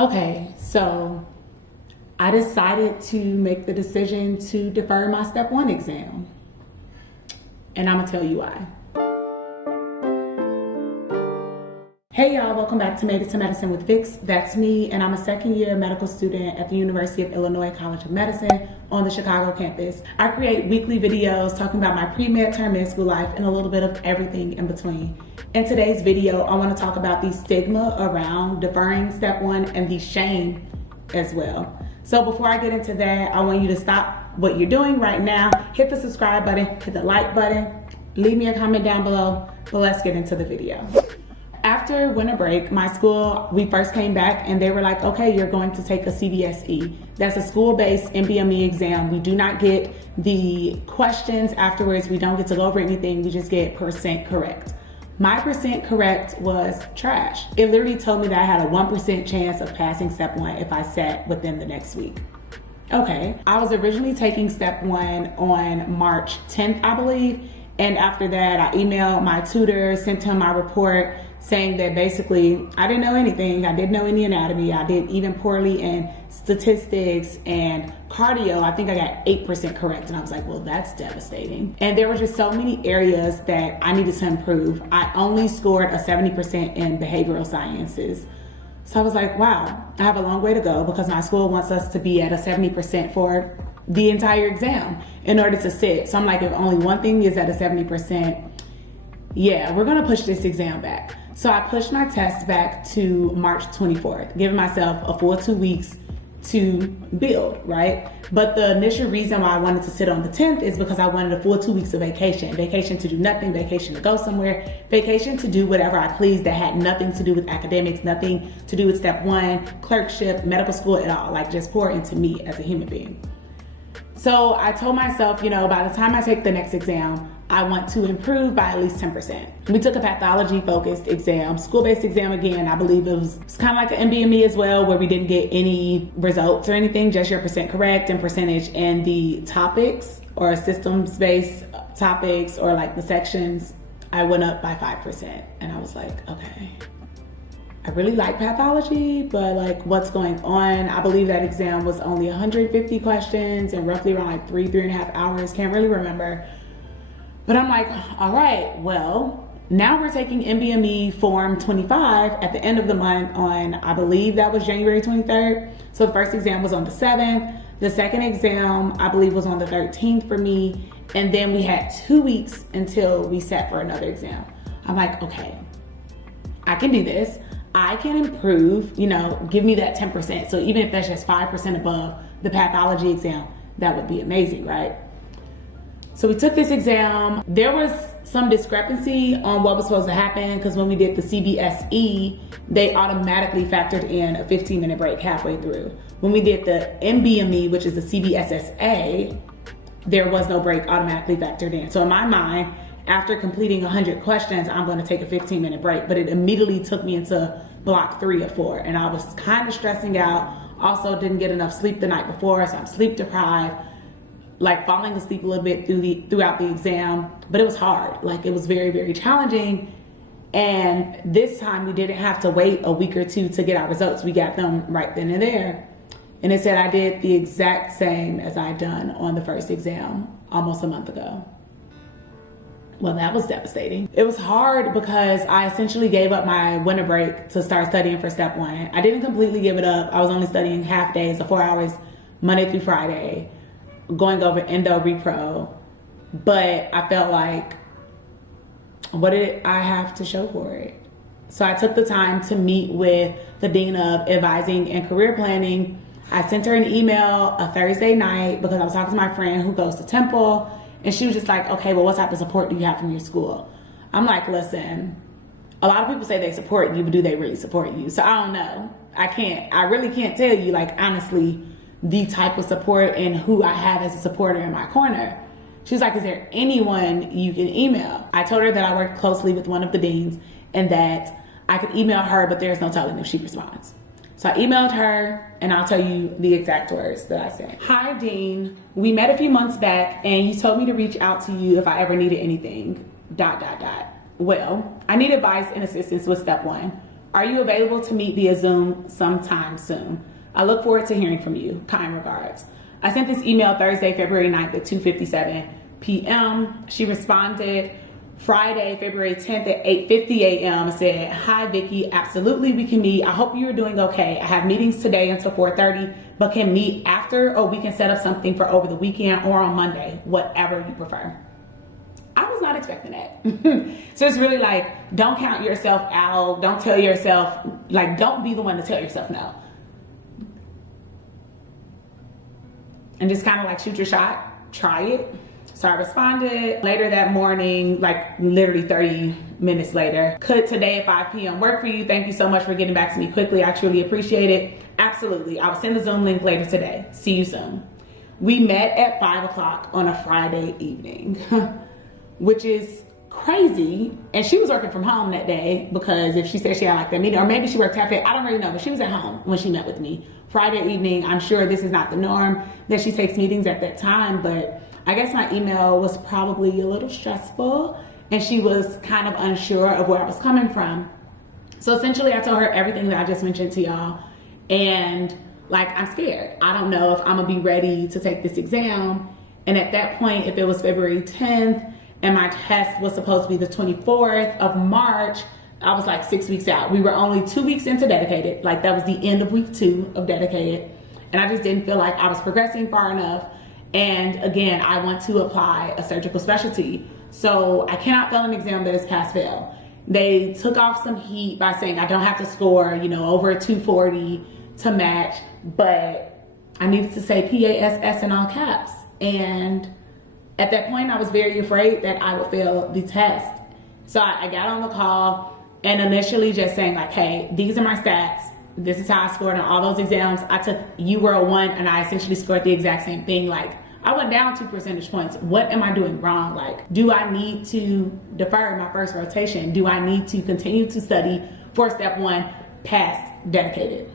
Okay, so I decided to make the decision to defer my step 1 exam. And I'm gonna tell you why. Hey y'all, welcome back to Made It to Medicine with Vix. That's me, and I'm a second-year medical student at the University of Illinois College of Medicine on the Chicago campus. I create weekly videos talking about my pre-med term med school life and a little bit of everything in between. In today's video, I want to talk about the stigma around deferring step 1 and the shame as well. So before I get into that, I want you to stop what you're doing right now, hit the subscribe button, hit the like button, leave me a comment down below, but let's get into the video. After winter break, my school, we first came back and they were like, okay, you're going to take a CBSE. That's a school-based MBME exam. We do not get the questions afterwards. We don't get to go over anything. We just get percent correct. My percent correct was trash. It literally told me that I had a 1% chance of passing step 1 if I sat within the next week. Okay, I was originally taking step 1 on March 10th, I believe. And after that, I emailed my tutor, sent him my report, saying that basically I didn't know anything. I didn't know any anatomy. I did even poorly in statistics and cardio. I think I got 8% correct. And I was like, well, that's devastating. And there were just so many areas that I needed to improve. I only scored a 70% in behavioral sciences. So I was like, wow, I have a long way to go because my school wants us to be at a 70% for the entire exam in order to sit. So I'm like, if only one thing is at a 70%, yeah, we're gonna push this exam back. So I pushed my test back to March 24th, giving myself a full 2 weeks to build, right? But the initial reason why I wanted to sit on the 10th is because I wanted a full 2 weeks of vacation. Vacation to do nothing, vacation to go somewhere, vacation to do whatever I pleased that had nothing to do with academics, nothing to do with step 1, clerkship, medical school at all, like just pour into me as a human being. So I told myself, you know, by the time I take the next exam, I want to improve by at least 10%. We took a pathology focused exam, school-based exam again. I believe it's kind of like an MBME as well, where we didn't get any results or anything, just your percent correct and percentage. And the topics or systems-based topics or like the sections, I went up by 5%. And I was like, okay, I really like pathology, but like what's going on? I believe that exam was only 150 questions and roughly around like 3.5 hours. Can't really remember. But I'm like, all right, well, now we're taking MBME Form 25 at the end of the month on, I believe that was January 23rd. So the first exam was on the 7th. The second exam, I believe, was on the 13th for me. And then we had 2 weeks until we sat for another exam. I'm like, okay, I can do this. I can improve, you know, give me that 10%. So even if that's just 5% above the pathology exam, that would be amazing, right? So we took this exam. There was some discrepancy on what was supposed to happen because when we did the CBSE, they automatically factored in a 15-minute break halfway through. When we did the MBME, which is the CBSSA, there was no break automatically factored in. So in my mind, after completing 100 questions, I'm going to take a 15-minute break, but it immediately took me into block 3 or 4. And I was kind of stressing out. Also didn't get enough sleep the night before, so I'm sleep deprived, like falling asleep a little bit throughout the exam, but it was hard. Like it was very, very challenging. And this time we didn't have to wait a week or 2 to get our results. We got them right then and there. And it said I did the exact same as I'd done on the first exam almost a month ago. Well, that was devastating. It was hard because I essentially gave up my winter break to start studying for step 1. I didn't completely give it up. I was only studying half days, so 4 hours, Monday through Friday, going over endo repro. But I felt like, what did I have to show for it? So I took the time to meet with the Dean of Advising and Career Planning. I sent her an email a Thursday night because I was talking to my friend who goes to Temple. And she was just like, okay, well, what type of support do you have from your school? I'm like, listen, a lot of people say they support you, but do they really support you? So I don't know. I really can't tell you, like, honestly, the type of support and who I have as a supporter in my corner. She was like, is there anyone you can email? I told her that I work closely with one of the deans and that I could email her, but there's no telling if she responds. So I emailed her, and I'll tell you the exact words that I said. Hi, Dean. We met a few months back, and you told me to reach out to you if I ever needed anything, ... Well, I need advice and assistance with step 1. Are you available to meet via Zoom sometime soon? I look forward to hearing from you. Kind regards. I sent this email Thursday, February 9th at 2:57 p.m. She responded Friday, February 10th at 8:50 a.m. and said, hi Vicky, absolutely we can meet. I hope you are doing okay. I have meetings today until 4:30, but can meet after, or we can set up something for over the weekend or on Monday, whatever you prefer. I was not expecting that. So it's really like, don't count yourself out. Don't tell yourself, like, don't be the one to tell yourself no. And just kind of like shoot your shot, try it. So I responded later that morning, like literally 30 minutes later. Could today at 5 p.m. work for you? Thank you so much for getting back to me quickly. I truly appreciate it. Absolutely. I will send the Zoom link later today. See you soon. We met at 5 o'clock on a Friday evening, which is crazy. And she was working from home that day, because if she said she had like that meeting, or maybe she worked half day, I don't really know, but she was at home when she met with me Friday evening. I'm sure this is not the norm that she takes meetings at that time, but I guess my email was probably a little stressful and she was kind of unsure of where I was coming from. So essentially I told her everything that I just mentioned to y'all, and like, I'm scared. I don't know if I'm gonna be ready to take this exam. And at that point, if it was February 10th and my test was supposed to be the 24th of March, I was like 6 weeks out. We were only 2 weeks into dedicated. Like, that was the end of week 2 of dedicated. And I just didn't feel like I was progressing far enough. And again, I want to apply a surgical specialty. So I cannot fail an exam that is pass fail. They took off some heat by saying I don't have to score, you know, over a 240 to match, but I needed to say PASS in all caps. And at that point, I was very afraid that I would fail the test. So I got on the call and initially just saying like, hey, these are my stats. This is how I scored on all those exams. I took UWorld 1 and I essentially scored the exact same thing. Like, I went down 2 percentage points. What am I doing wrong? Like, do I need to defer my first rotation? Do I need to continue to study for step 1 past dedicated?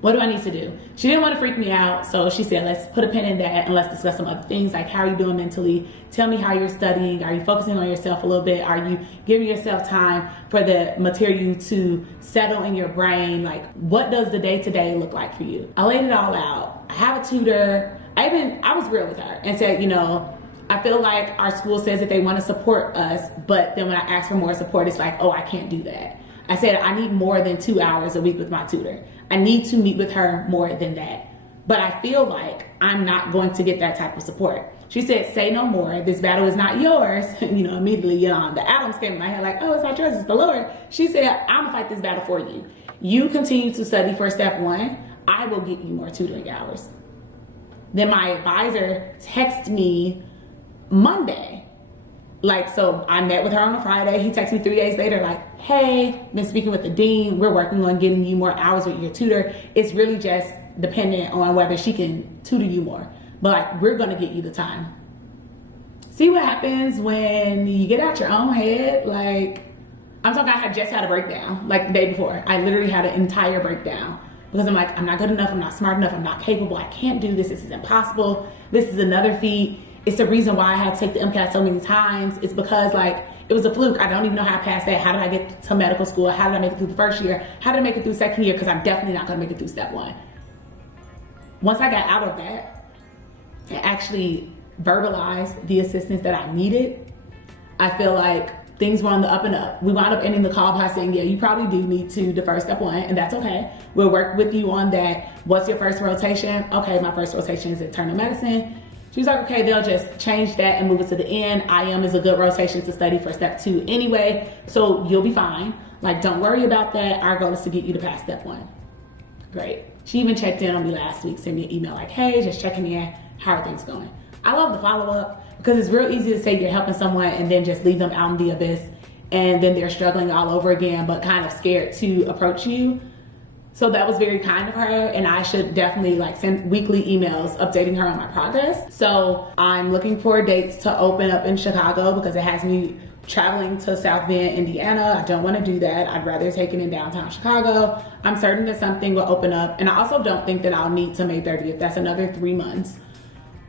What do I need to do? She didn't want to freak me out, so she said, let's put a pin in that and let's discuss some other things, like how are you doing mentally? Tell me how you're studying. Are you focusing on yourself a little bit? Are you giving yourself time for the material to settle in your brain? Like, what does the day-to-day look like for you? I laid it all out. I have a tutor. I was real with her and said, you know, I feel like our school says that they want to support us, but then when I ask for more support, it's like, oh, I can't do that. I said, I need more than 2 hours a week with my tutor. I need to meet with her more than that. But I feel like I'm not going to get that type of support. She said, say no more. This battle is not yours. You know, immediately, the atoms came in my head like, oh, it's not yours, it's the Lord. She said, I'm gonna fight this battle for you. You continue to study for step 1. I will get you more tutoring hours. Then my advisor texted me Monday. Like, so I met with her on a Friday. He texted me 3 days later, like, hey, been speaking with the dean. We're working on getting you more hours with your tutor. It's really just dependent on whether she can tutor you more. But like, we're gonna get you the time. See what happens when you get out your own head? Like, I'm talking, I had just had a breakdown, like the day before. I literally had an entire breakdown. Because I'm like, I'm not good enough, I'm not smart enough, I'm not capable, I can't do this, this is impossible. This is another feat. It's the reason why I had to take the MCAT so many times. It's because like, it was a fluke. I don't even know how I passed that. How did I get to medical school? How did I make it through the first year? How did I make it through second year? Because I'm definitely not gonna make it through step 1. Once I got out of that and actually verbalized the assistance that I needed, I feel like things were on the up and up. We wound up ending the call by saying, yeah, you probably do need to defer step 1, and that's okay. We'll work with you on that. What's your first rotation? Okay, my first rotation is internal medicine. She was like, okay, they'll just change that and move it to the end. IM is a good rotation to study for step 2 anyway, so you'll be fine. Like, don't worry about that. Our goal is to get you to pass step 1. Great. She even checked in on me last week, sent me an email like, hey, just checking in. How are things going? I love the follow-up because it's real easy to say you're helping someone and then just leave them out in the abyss and then they're struggling all over again, but kind of scared to approach you. So that was very kind of her, and I should definitely like send weekly emails updating her on my progress. So I'm looking for dates to open up in Chicago because it has me traveling to South Bend, Indiana. I don't want to do that. I'd rather take it in downtown Chicago. I'm certain that something will open up, and I also don't think that I'll need to May 30th. That's another 3 months.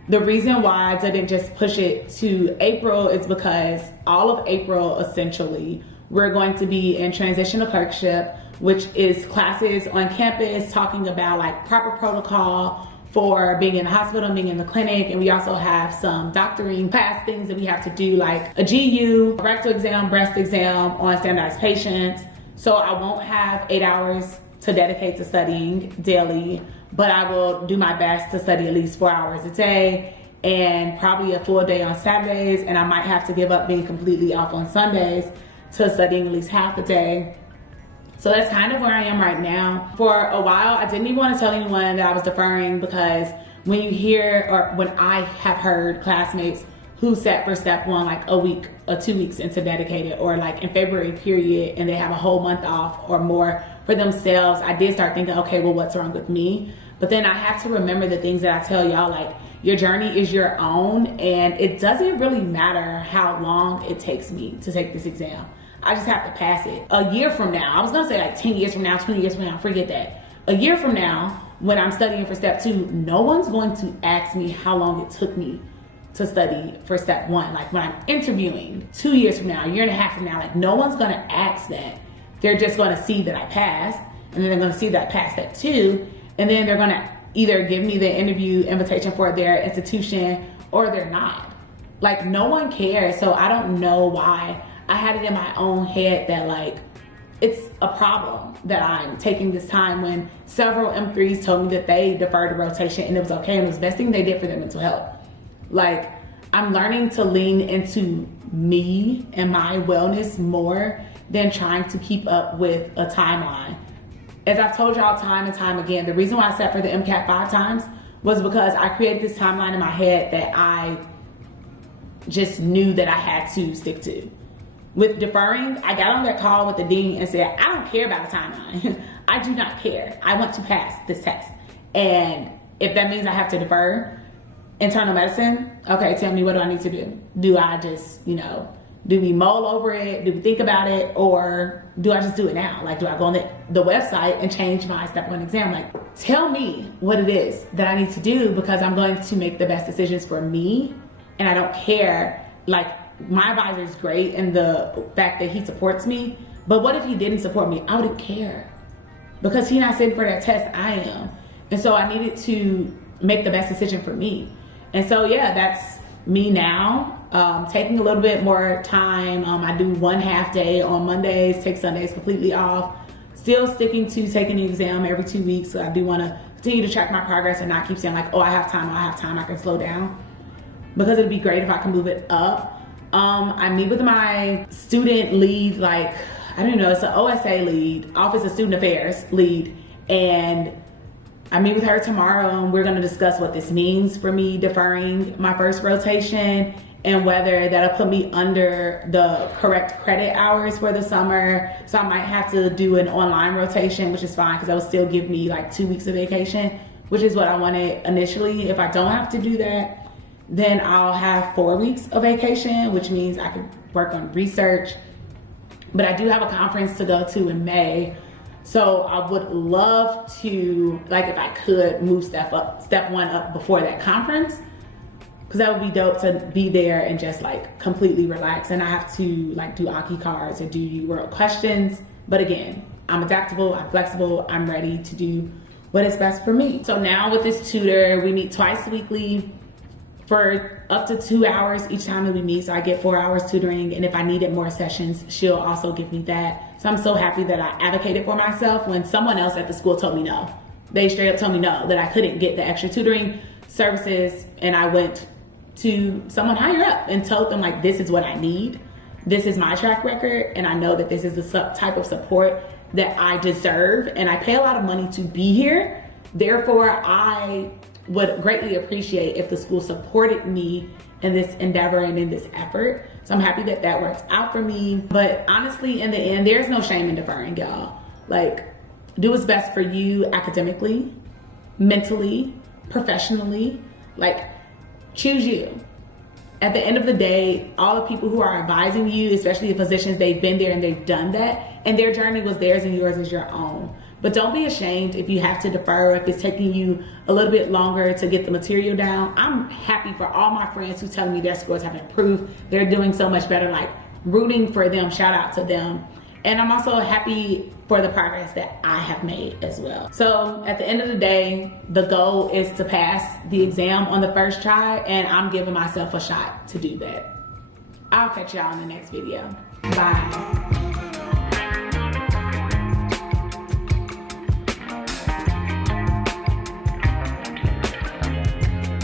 The reason why I didn't just push it to April is because all of April, essentially, we're going to be in transition to clerkship. which is classes on campus talking about like proper protocol for being in the hospital, being in the clinic. And we also have some doctoring class things that we have to do, like a GU, rectal exam, breast exam on standardized patients. So I won't have 8 hours to dedicate to studying daily, but I will do my best to study at least 4 hours a day and probably a full day on Saturdays. And I might have to give up being completely off on Sundays to studying at least half a day. So that's kind of where I am right now. For a while, I didn't even want to tell anyone that I was deferring, because when you hear, or when I have heard classmates who sat for step one like a week or 2 weeks into dedicated, or like in February period, and they have a whole month off or more for themselves, I did start thinking, okay, well, what's wrong with me? But then I have to remember the things that I tell y'all, like, your journey is your own, and it doesn't really matter how long it takes me to take this exam. I just have to pass it. A year from now, I was gonna say like 10 years from now, 20 years from now, forget that. A year from now, when I'm studying for step two, no one's going to ask me how long it took me to study for step one. Like when I'm interviewing 2 years from now, a year and a half from now, like no one's gonna ask that. They're just gonna see that I passed, and then they're gonna see that I passed step two, and then they're gonna either give me the interview invitation for their institution or they're not. Like no one cares, so I don't know why. I had it in my own head that like, it's a problem that I'm taking this time when several M3s told me that they deferred the rotation and it was okay and it was the best thing they did for their mental health. Like, I'm learning to lean into me and my wellness more than trying to keep up with a timeline. As I've told y'all time and time again, the reason why I sat for the MCAT 5 times was because I created this timeline in my head that I just knew that I had to stick to. With deferring, I got on that call with the dean and said, I don't care about a timeline. I do not care. I want to pass this test. And if that means I have to defer internal medicine, okay, tell me, what do I need to do? Do I just, do we mull over it? Do we think about it? Or do I just do it now? Like, do I go on the website and change my step one exam? Like, tell me what it is that I need to do, because I'm going to make the best decisions for me. And I don't care, like, my advisor is great in the fact that he supports me, but what if he didn't support me? I wouldn't care, because he's not sitting for that test, I am. And so I needed to make the best decision for me. And so yeah, that's me now, taking a little bit more time. I do 1 half day on Mondays, take Sundays completely off, still sticking to taking the exam every 2 weeks. So I do want to continue to track my progress and not keep saying like, oh, I have time, I can slow down, because it'd be great if I can move it up. I meet with my student lead, like, I don't know, it's an OSA lead, Office of Student Affairs lead, and I meet with her tomorrow, and we're gonna discuss what this means for me deferring my first rotation, and whether that'll put me under the correct credit hours for the summer. So I might have to do an online rotation, which is fine, because that will still give me like 2 weeks of vacation, which is what I wanted initially. If I don't have to do that, then I'll have 4 weeks of vacation, which means I could work on research. But I do have a conference to go to in May. So I would love to, like, if I could move step one up before that conference, because that would be dope to be there and just like completely relax. And I have to like do Anki cards or do world questions. But again, I'm adaptable, I'm flexible, I'm ready to do what is best for me. So now with this tutor, we meet twice weekly for up to 2 hours each time that we meet. So I get 4 hours tutoring, and if I needed more sessions, she'll also give me that. So I'm so happy that I advocated for myself when someone else at the school told me no. They straight up told me no, that I couldn't get the extra tutoring services, and I went to someone higher up and told them like, this is what I need. This is my track record, and I know that this is the type of support that I deserve, and I pay a lot of money to be here. Therefore, I would greatly appreciate if the school supported me in this endeavor and in this effort. So I'm happy that that works out for me. But honestly, in the end, there's no shame in deferring, y'all. Like, do what's best for you academically, mentally, professionally. Like, choose you. At the end of the day, all the people who are advising you, especially the physicians, they've been there and they've done that, and their journey was theirs and yours is your own. But don't be ashamed if you have to defer, or if it's taking you a little bit longer to get the material down. I'm happy for all my friends who tell me their scores have improved. They're doing so much better, like rooting for them, shout out to them. And I'm also happy for the progress that I have made as well. So at the end of the day, the goal is to pass the exam on the first try, and I'm giving myself a shot to do that. I'll catch y'all in the next video. Bye.